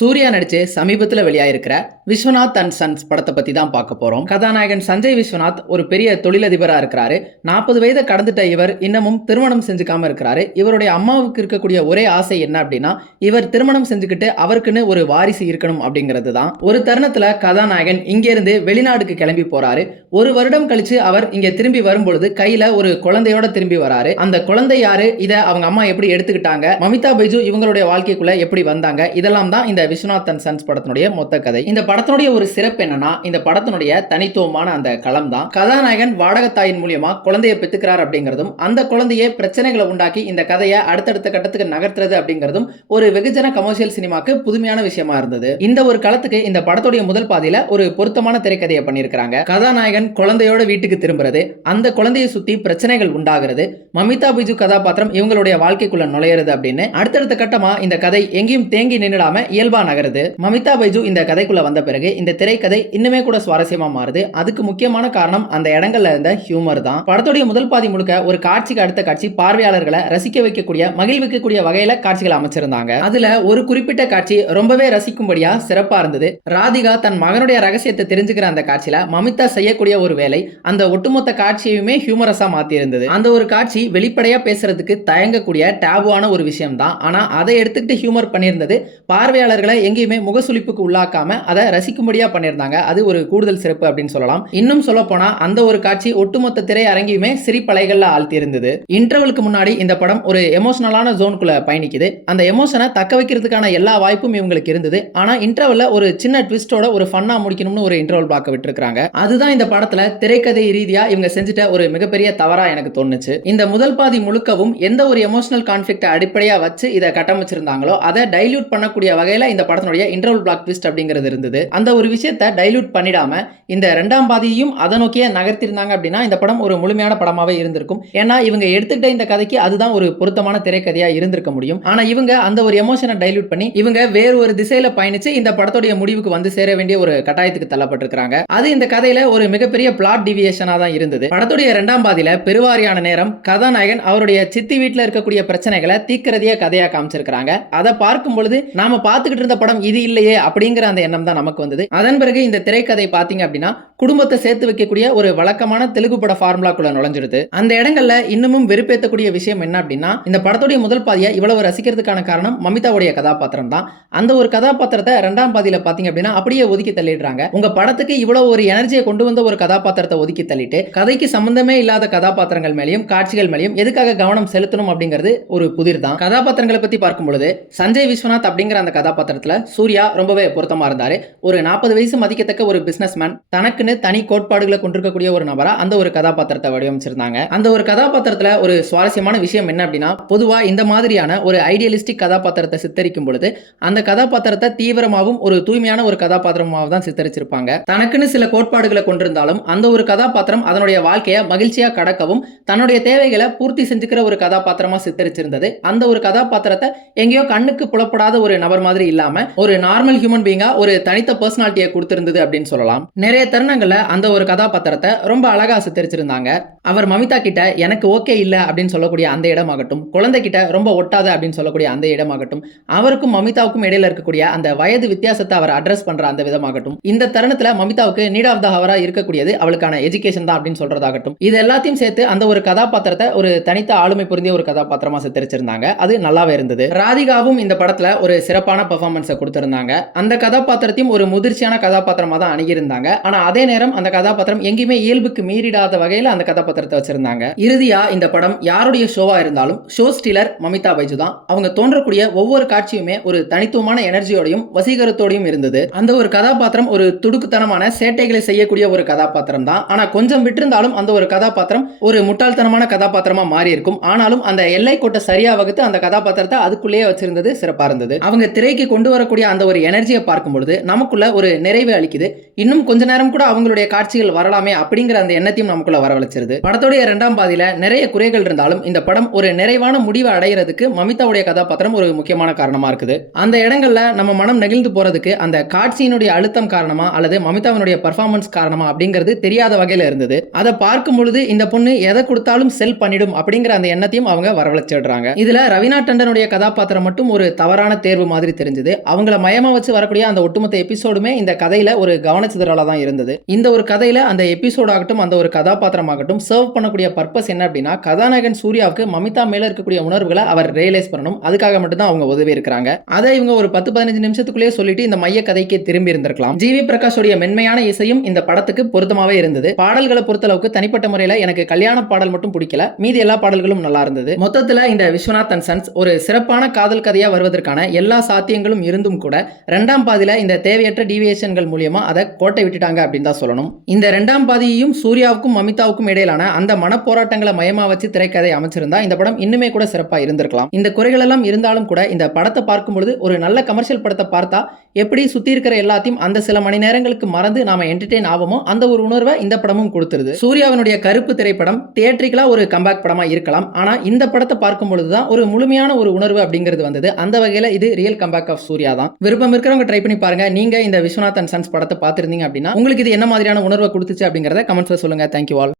சூர்யா நடிச்சு சமீபத்தில் வெளியாயிருக்கிற Viswanath and sons படத்தை பத்தி தான் பார்க்க போறோம். கதாநாயகன் சஞ்சய் விஸ்வநாத் ஒரு பெரிய தொழிலதிபரா இருக்கிறாரு. 40 வயதை கடந்துட்ட இவர் இன்னமும் திருமணம் செஞ்சுக்காம இருக்கிறாரு. இவருடைய அம்மாவுக்கு இருக்கக்கூடிய ஒரே ஆசை என்ன அப்படின்னா, இவர் திருமணம் செஞ்சுக்கிட்டு அவருக்குன்னு ஒரு வாரிசு இருக்கணும் அப்படிங்கிறது தான். ஒரு தருணத்துல கதாநாயகன் இங்கிருந்து வெளிநாடுக்கு கிளம்பி போறாரு. ஒரு வருடம் கழிச்சு அவர் இங்க திரும்பி வரும்பொழுது கையில ஒரு குழந்தையோட திரும்பி வராரு. அந்த குழந்தை யாரு, இதை அவங்க அம்மா எப்படி எடுத்துக்கிட்டாங்க, மமிதா பைஜு இவங்களுடைய வாழ்க்கைக்குள்ள எப்படி வந்தாங்க, இதெல்லாம் தான் இந்த விஸ்வநாத் அண்ட் சன்ஸ் படத்தினுடைய மொத்த கதை. இந்த படத்தினுடைய ஒரு சிறப்பு என்னன்னா, இந்த படத்தினுடைய தனித்துவமான அந்த களம் தான். கதாநாயகன் வாடகத்தாயின் மூலியமா குழந்தையை பெற்றுக்கிறார் அப்படிங்கிறதும், அந்த குழந்தையை பிரச்சனைகளை உண்டாக்கி இந்த கதையை அடுத்தடுத்த கட்டத்துக்கு நகர்த்துறது அப்படிங்கிறதும் ஒரு வெகுஜன கமர்ஷியல் சினிமாக்கு புதுமையான விஷயமா இருந்தது. இந்த ஒரு களத்துக்கு இந்த படத்துடைய முதல் பாதியில ஒரு பொருத்தமான திரைக்கதையை பண்ணியிருக்கிறாங்க. கதாநாயகன் குழந்தையோட வீட்டுக்கு திரும்புறது, அந்த குழந்தையை சுத்தி பிரச்சனைகள் உண்டாகிறது, மமிதா பைஜு கதாபாத்திரம் இவங்களுடைய வாழ்க்கைக்குள்ள நுழையிறது அப்படின்னு அடுத்தடுத்த கட்டமா இந்த கதை எங்கேயும் தேங்கி நின்னுடாம இயல்பா நகருது. மமிதா பைஜு இந்த கதைக்குள்ள வந்த பிறகு இந்த திரைக்கதை இன்னுமே கூட சுவாரஸ்யமா மாறுது. அதுக்கு முக்கியமான காரணம் அந்த இடங்கள்ல இருந்த ஹியூமர் தான். படத்துடைய முதல் பாதி முழுக்க ஒரு காட்சிக்கு அடுத்த காட்சி பார்வையாளர்களை ரசிக்க வைக்கக்கூடிய, மகிழ்விக்கக்கூடிய வகையில காட்சிகளை அமைச்சிருந்தாங்க. அதுல ஒரு குறிப்பிட்ட காட்சி ரொம்பவே ரசிக்கும்படியா சிறப்பா இருந்தது. ராதிகா தன் மகனுடைய ரகசியத்தை தெரிஞ்சுக்கிற அந்த காட்சியில மமிதா செய்யக்கூடிய ஒரு வேலை அந்த ஒட்டுமொத்த காட்சியுமே ஹியூமரஸா மாத்தி இருந்தது. அந்த ஒரு காட்சி வெளிப்படையா பேசுறதுக்கு தயங்கக்கூடிய டேபுவான ஒரு விஷயம் தான். ஆனா அதை எடுத்துக்கிட்டு ஹியூமர் பண்ணியிருந்தது பார்வையாளர்களை எங்கேயுமே முகசுளிப்புக்கு உள்ளாக்காம அதை ரசிக்கும்படியா பண்ணியிருந்தாங்க. அது ஒரு கூடுதல் சிறப்பு அப்படின்னு சொல்லலாம். இன்னும் சொல்ல போனா அந்த ஒரு காட்சி ஒட்டுமொத்த திரை அரங்கியுமே சிரிப்பலைகள்ல ஆழ்த்தி இருந்தது. இன்டர்வலுக்கு முன்னாடி இந்த படம் ஒரு எமோஷனலான ஜோனுக்குள்ள பயணிக்குது. அந்த எமோஷனை தக்க வைக்கிறதுக்கான எல்லா வாய்ப்பும் இவங்களுக்கு இருந்தது. ஆனா இன்டர்வல்ல ஒரு சின்ன ட்விஸ்டோட ஒரு ஃபன்னா முடிக்கணும்னு ஒரு இன்டர்வல் பிளாக் விட்டுருக்காங்க. அதுதான் இந்த படத்துல திரைக்கதை ரீதியா இவங்க செஞ்சுட்ட ஒரு மிகப்பெரிய தவறா எனக்கு தோணுச்சு. இந்த முதல் பாதி முழுக்கவும் எந்த ஒரு எமோஷனல் கான்ஃபிளிக்ட் அடிப்படையா வச்சு இதை கட்டமைச்சிருந்தாங்களோ அதை டைல்யூட் பண்ணக்கூடிய வகையில இந்த படத்தினுடைய இன்டர்வல் பிளாக் ட்விஸ்ட் அப்படிங்கிறது இருந்தது. அந்த ஒரு விஷயத்தை டைல்யூட் பண்ணிடாம இந்த இரண்டாம் பாதியையும் அதை நோக்கியே நகர்த்திருந்தாங்க அப்படின்னா இந்த படம் ஒரு முழுமையான படமாவே இருந்திருக்கும். ஏன்னா இவங்க எடுத்துக்கிட்ட இந்த கதைக்கு அதுதான் ஒரு பொருத்தமான திரைக்கதையா இருந்திருக்க முடியும். ஆனா இவங்க அந்த ஒரு எமோஷனை டைல்யூட் பண்ணி இவங்க வேறு ஒரு திசையில பயணிச்சு இந்த படத்துடைய முடிவுக்கு வந்து சேர வேண்டிய ஒரு கட்டாயத்துக்கு தள்ளப்பட்டிருக்காங்க. அது இந்த கதையில ஒரு மிகப்பெரிய பிளாட் டிவியேஷனா தான் இருந்தது. படத்துடைய இரண்டாம் பாதியில பெருவாரியான நேரம் கதாநாயகன் அவருடைய சித்தி வீட்டுல இருக்கக்கூடிய பிரச்சனைகளை தீக்கிறதையே கதையா காமிச்சிருக்காங்க. அதை பார்க்கும் பொழுது நாம பார்த்துக்கிட்டு இருந்த படம் இது இல்லையே அப்படிங்கிற அந்த எண்ணம் தான் நமக்கு வந்தது. அதன் பிறகு இந்த திரைக்கதை பாத்தீங்க அப்படின்னா குடும்பத்தை சேர்த்து வைக்கக்கூடிய ஒரு வழக்கமான தெலுங்கு பட ஃபார்முலாக்குள்ள நுழைஞ்சிருது. அந்த இடங்கள்ல இன்னமும் வெறுப்பேற்றக்கூடிய விஷயம் என்ன அப்படின்னா, இந்த படத்துடைய முதல் பாதியை இவ்வளவு ரசிக்கிறதுக்கான காரணம் மமிதாவுடைய கதாபாத்திரம் தான். அந்த ஒரு கதாபாத்திரத்தை இரண்டாம் பாதியில பாத்தீங்க அப்படின்னா அப்படியே ஒதுக்கி தள்ளிடுறாங்க. உங்க படத்துக்கு இவ்வளவு ஒரு எனர்ஜியை கொண்டு வந்த ஒரு கதாபாத்திரத்தை ஒதுக்கி தள்ளிட்டு கதைக்கு சம்பந்தமே இல்லாத கதாபாத்திரங்கள் மேலேயும் காட்சிகள் மேலேயும் எதுக்காக கவனம் செலுத்தணும் அப்படிங்கிறது ஒரு புதிர் தான். கதாபாத்திரங்களை பத்தி பார்க்கும் பொழுது சஞ்சய் விஸ்வநாத் அப்படிங்கிற அந்த கதாபாத்திரத்துல சூர்யா ரொம்பவே பொருத்தமா இருந்தாரு. ஒரு 40 வயசு மதிக்கத்தக்க ஒரு பிசினஸ்மேன், தனக்குன்னு தனி கோட்பாடுகளை கொண்டிருக்கக்கூடிய ஒரு நபரா அந்த ஒரு கதாபாத்திரத்தை வடிவமைச்சிருந்தாங்க. அந்த ஒரு கதாபாத்திரத்துல ஒரு சுவாரஸ்யமான விஷயம் என்ன அப்படின்னா, பொதுவா இந்த மாதிரியான ஒரு ஐடியலிஸ்டிக் கதாபாத்திரத்தை சித்தரிக்கும் பொழுது அந்த கதாபாத்திரத்தை தீவிரமாகவும் ஒரு தூய்மையான ஒரு கதாபாத்திரமாகவும் தான் சித்தரிச்சிருப்பாங்க. தனக்குன்னு சில கோட்பாடுகளை கொண்டிருந்தாலும் அந்த ஒரு கதாபாத்திரம் அதனுடைய வாழ்க்கையை மகிழ்ச்சியா கடக்கவும் தன்னுடைய தேவைகளை பூர்த்தி செஞ்சுக்கிற ஒரு கதாபாத்திரமா சித்தரிச்சிருந்தது. அந்த ஒரு கதாபாத்திரத்தை எங்கேயோ கண்ணுக்கு புலப்படாத ஒரு நபர் மாதிரி இல்லாம ஒரு நார்மல் ஹியூமன் பீயிங்கா ஒரு தனித்த பர்சனாலிட்டியை கொடுத்திருந்தது அப்படின்னு சொல்லலாம். நிறைய தருணங்கள்ல அந்த ஒரு கதாபாத்திரத்தை ரொம்ப அழகா சித்தரிச்சிருந்தாங்க. அவர் மமிதா கிட்ட எனக்கு ஓகே இல்ல அப்படின்னு சொல்லக்கூடிய அந்த இடமாகட்டும், குழந்தை கிட்ட ரொம்ப ஒட்டாத அப்படின்னு சொல்லக்கூடிய அந்த இடமாகட்டும், அவருக்கும் மமிதாவுக்கும் இடையில இருக்கக்கூடிய அந்த வயது வித்தியாசத்தை அவர் அட்ரஸ் பண்ற அந்த விதமாகட்டும், இந்த தருணத்துல மமிதாவுக்கு நீட் ஆஃப் த ஹவரா இருக்கக்கூடியது அவளுக்கான எஜுகேஷன் தான் அப்படின்னு சொல்றதாகட்டும், இது எல்லாத்தையும் சேர்த்து அந்த ஒரு கதாபாத்திரத்தை ஒரு தனித்த ஆளுமை பொருந்திய ஒரு கதாபாத்திரமா சித்தரிச்சிருந்தாங்க. அது நல்லாவே இருந்தது. ராதிகாவும் இந்த படத்துல ஒரு சிறப்பான பெர்ஃபார்மன்ஸை கொடுத்திருந்தாங்க. அந்த கதாபாத்திரத்தையும் ஒரு முதிர்ச்சியான கதாபாத்திரமா தான் அணுகியிருந்தாங்க. ஆனா அதே நேரம் அந்த கதாபாத்திரம் எங்கேயுமே இயல்புக்கு மீறிடாத வகையில அந்த கதாபாத்திரத்தை வச்சிருந்தாங்க. இறுதியா இந்த படம் யாருடைய ஷோவா இருந்தாலும் ஷோ ஸ்டீலர் மமிதா பைஜு தான். அவங்க தோன்றக்கூடிய ஒவ்வொரு காட்சியுமே ஒரு தனித்துவமான எனர்ஜியோடையும் வசீகரத்தோடையும் இருந்தது. அந்த ஒரு கதாபாத்திரம் ஒரு துடுக்குத்தனமான சேட்டைகளை செய்யக்கூடிய ஒரு கதாபாத்திரம் தான். ஆனா கொஞ்சம் விட்டிருந்தாலும் அந்த ஒரு கதாபாத்திரம் ஒரு முட்டாள்தனமான கதாபாத்திரமா மாறி இருக்கும். ஆனாலும் அந்த எல்லை கோட்டை சரியா வகுத்து அந்த கதாபாத்திரத்தை அதுக்குள்ளேயே வச்சிருந்தது சிறப்பா இருந்தது. அவங்க திரைக்கு கொண்டு வரக்கூடிய அந்த ஒரு எனர்ஜியை பார்க்கும் பொழுது நமக்குள்ள ஒரு நிறைவு அளிக்குது. இன்னும் கொஞ்ச நேரம் கூட அவங்களுடைய காட்சிகள் வரலாமே அப்படிங்கிற அந்த எண்ணத்தையும் நமக்குள்ள வரவழைச்சிருது. படத்துடைய இரண்டாம் பாதியில நிறைய குறைகள் இருந்தாலும் இந்த படம் ஒரு நிறைவான முடிவை அடைகிறதுக்கு மமிதாவுடைய கதாபாத்திரம் ஒரு முக்கியமான காரணமா இருக்குது. அந்த இடங்கள்ல நம்ம மனம் நெகிழ்ந்து போறதுக்கு அந்த காட்சியினுடைய அழுத்தம் காரணமா அல்லது மமிதாவினுடைய பெர்ஃபார்மன்ஸ் காரணமா அப்படிங்கிறது தெரியாத வகையில இருந்தது. அதை பார்க்கும் பொழுது இந்த பொண்ணு எதை கொடுத்தாலும் செல் பண்ணிடும் அப்படிங்கிற அந்த எண்ணத்தையும் அவங்க வரவழைச்சிடுறாங்க. இதுல ரவீனா டண்டனுடைய கதாபாத்திரம் மட்டும் ஒரு தவறான தேர்வு மாதிரி தெரிஞ்சது. அவங்கள மயமா வச்சு வரக்கூடிய அந்த ஒட்டுமொத்த எபிசோடுமே இந்த கதையில ஒரு கவனச்சிதறலா தான் இருந்தது. இந்த ஒரு கதையில அந்த எபிசோட் ஆகட்டும் அந்த ஒரு கதாபாத்திரம் ஆகட்டும் சர்வ் பண்ணக்கூடிய பர்பஸ் என்ன அப்படின்னா கதாநாயகன் சூர்யாவுக்கு மமிதா மேல இருக்கக்கூடிய உணர்வுகளை அவர் ரியலைஸ் பண்ணணும். அதுக்காக மட்டும் தான் அவங்க உதவி இருக்கிறாங்க. அதை இவங்க ஒரு 10-15 நிமிஷத்துக்குள்ளேயே சொல்லிட்டு இந்த மைய கதைக்கு திரும்பி இருந்திருக்கலாம். ஜிவி பிரகாஷோடைய மென்மையான இசையும் இந்த படத்துக்கு பொருத்தமாவே இருந்தது. பாடல்களை பொறுத்தளவுக்கு தனிப்பட்ட முறையில எனக்கு கல்யாண பாடல் மட்டும் பிடிக்கல, மீதி எல்லா பாடல்களும் நல்லா இருந்தது. மொத்தத்துல இந்த விஸ்வநாத் அண்ட் சன்ஸ் ஒரு சிறப்பான காதல் கதையா வருவதற்கான எல்லா சாத்தியங்களும் இருந்தும் கூட இரண்டாம் பாதியில இந்த தேவையற்ற டீவியேஷன்கள் மூலமா அதை கோட்டை விட்டுட்டாங்க அப்படின்னு தான் சொல்லணும். இந்த இரண்டாம் பாதியையும் சூர்யாவுக்கும் மமிதாவுக்கும் இடையிலான அந்த மனப்போராட்டங்களை மையமா வச்சு திரைக்கதை அமைச்சிருந்தா இந்த படம் இன்னுமே கூட சிறப்பா இருந்திருக்கலாம். இந்த குறைகள் எல்லாம் இருந்தாலும் கூட இந்த படத்தை பார்க்கும் பொழுது ஒரு நல்ல கமர்ஷியல் படத்தை பார்த்தா எப்படி சுத்தி இருக்கிற எல்லாத்தையும் அந்த சில மணி நேரங்களுக்கு மறந்து நாம என்டர்டெயின் ஆவோமோ அந்த ஒரு உணர்வை இந்த படமும் கொடுத்துருது. சூர்யாவினுடைய கருப்பு திரைப்படம் தியேட்டரிக்கலா ஒரு கம்பேக் படமா இருக்கலாம். ஆனா இந்த படத்தை பார்க்கும் பொழுதுதான் ஒரு முழுமையான ஒரு உணர்வு அப்படிங்கிறது வந்தது. அந்த வகையில இது ரியல் கம்பேக் ஆஃப் சூர்யா தான். விருப்பம் இருக்கிறவங்க ட்ரை பண்ணி பாருங்க. நீங்க இந்த விஸ்வநாத் அண்ட் சன்ஸ் படத்தை பார்த்திருந்தீங்க அப்படின்னா உங்களுக்கு இது என்ன மாதிரியான உணர்வை கொடுத்துச்சு அப்படிங்கறத கமெண்ட்ஸ்ல சொல்லுங்க. Thank you all.